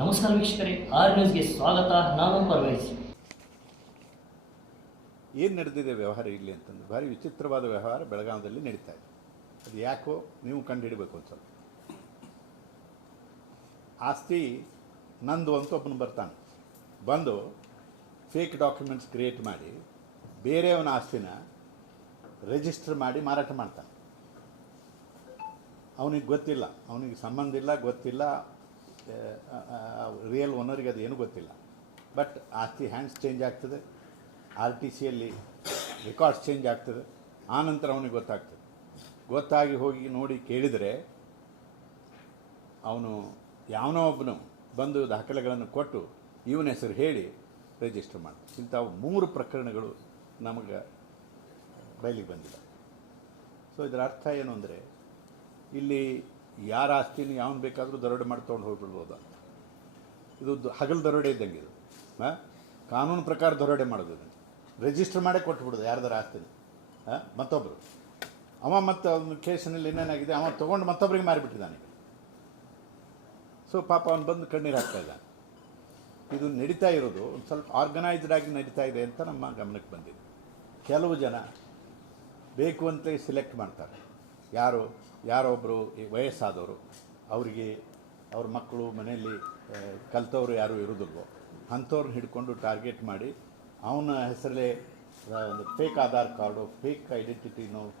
ನಮಸ್ಕಾರ ವೀಕ್ಷಕರೇ, ಆರ್ ನ್ಯೂಸ್ಗೆ ಸ್ವಾಗತ, ನಾನು ಪರ್ವೇಜ್. ಏನು ನಡೆದಿದೆ ವ್ಯವಹಾರ ಇಲ್ಲಿ ಅಂತಂದು ಭಾರಿ ವಿಚಿತ್ರವಾದ ವ್ಯವಹಾರ ಬೆಳಗಾವದಲ್ಲಿ ನಡೀತಾ ಇದೆ. ಅದು ಯಾಕೋ ನೀವು ಕಂಡುಹಿಡಬೇಕು ಒಂದು ಸ್ವಲ್ಪ. ಆಸ್ತಿ ನಂದು ಅಂತ ಒಬ್ಬನು ಬರ್ತಾನೆ. ಬಂದು ಫೇಕ್ ಡಾಕ್ಯುಮೆಂಟ್ಸ್ ಕ್ರಿಯೇಟ್ ಮಾಡಿ, ಬೇರೆಯವನ ಆಸ್ತಿನ ರಿಜಿಸ್ಟರ್ ಮಾಡಿ ಮಾರಾಟ ಮಾಡ್ತಾನೆ. ಅವನಿಗೆ ಗೊತ್ತಿಲ್ಲ, ಅವನಿಗೆ ಸಂಬಂಧ ಇಲ್ಲ, ಗೊತ್ತಿಲ್ಲ ರಿಯಲ್ ಓನರಿಗೆ ಅದು ಏನೂ ಗೊತ್ತಿಲ್ಲ. ಬಟ್ ಆಸ್ತಿ ಹ್ಯಾಂಡ್ಸ್ ಚೇಂಜ್ ಆಗ್ತದೆ. ಆರ್ ಟಿ ಸಿಯಲ್ಲಿ ರೆಕಾರ್ಡ್ಸ್ ಚೇಂಜ್ ಆಗ್ತದೆ. ಆನಂತರ ಅವನಿಗೆ ಗೊತ್ತಾಗ್ತದೆ. ಗೊತ್ತಾಗಿ ಹೋಗಿ ನೋಡಿ ಕೇಳಿದರೆ ಅವನು ಯಾವನೋ ಒಬ್ಬನು ಬಂದು ದಾಖಲೆಗಳನ್ನು ಕೊಟ್ಟು ಇವನ ಹೆಸರು ಹೇಳಿ ರಿಜಿಸ್ಟರ್ ಮಾಡಿ ಇಂಥ ಮೂರು ಪ್ರಕರಣಗಳು ನಮಗೆ ಬಯಲಿಗೆ ಬಂದಿಲ್ಲ ಸೊ ಇದರ ಅರ್ಥ ಏನು ಅಂದರೆ ಇಲ್ಲಿ ಯಾರ ಆಸ್ತಿನ ಯಾವನು ಬೇಕಾದರೂ ದರೋಡೆ ಮಾಡಿ ತೊಗೊಂಡು ಹೋಗ್ಬಿಡ್ಬೋದು? ಇದು ಹಗಲು ದರೋಡೆ ಇದ್ದಂಗೆ ಇದು. ಹಾಂ? ಕಾನೂನು ಪ್ರಕಾರ ದರೋಡೆ ಮಾಡೋದು ರಿಜಿಸ್ಟರ್ ಮಾಡೇ ಕೊಟ್ಬಿಡೋದು ಯಾರ್ದಾರ ಆಸ್ತಿನ. ಹಾಂ? ಮತ್ತೊಬ್ಬರು ಅವ ಮತ್ತು ಅವನ ಕೇಸಿನಲ್ಲಿ ಏನೇನಾಗಿದೆ ಅವ ತೊಗೊಂಡು ಮತ್ತೊಬ್ಬರಿಗೆ ಮಾರಿಬಿಟ್ಟಿದ್ದಾನೆ ಸೊ, ಪಾಪ ಅವನು ಬಂದು ಕಣ್ಣೀರು ಹಾಕ್ತಾ ಇದ್ದಾನೆ. ಇದು ನಡೀತಾ ಇರೋದು, ಒಂದು ಸ್ವಲ್ಪ ಆರ್ಗನೈಸ್ಡ್ ಆಗಿ ನಡೀತಾ ಇದೆ ಅಂತ ನಮ್ಮ ಗಮನಕ್ಕೆ ಬಂದಿದೆ. ಕೆಲವು ಜನ ಬೇಕು ಅಂತ ಸಿಲೆಕ್ಟ್ ಮಾಡ್ತಾರೆ. ಯಾರು ಯಾರೊಬ್ಬರು ವಯಸ್ಸಾದವರು, ಅವರಿಗೆ ಅವ್ರ ಮಕ್ಕಳು ಮನೆಯಲ್ಲಿ ಕಲ್ತವರು ಯಾರು ಇರೋದಿಲ್ವೋ ಅಂಥವ್ರನ್ನ ಹಿಡ್ಕೊಂಡು ಟಾರ್ಗೆಟ್ ಮಾಡಿ, ಅವನ ಹೆಸರಲ್ಲೇ ಒಂದು ಫೇಕ್ ಆಧಾರ್ ಕಾರ್ಡು ಫೇಕ್ ಐಡೆಂಟಿಟಿನೋ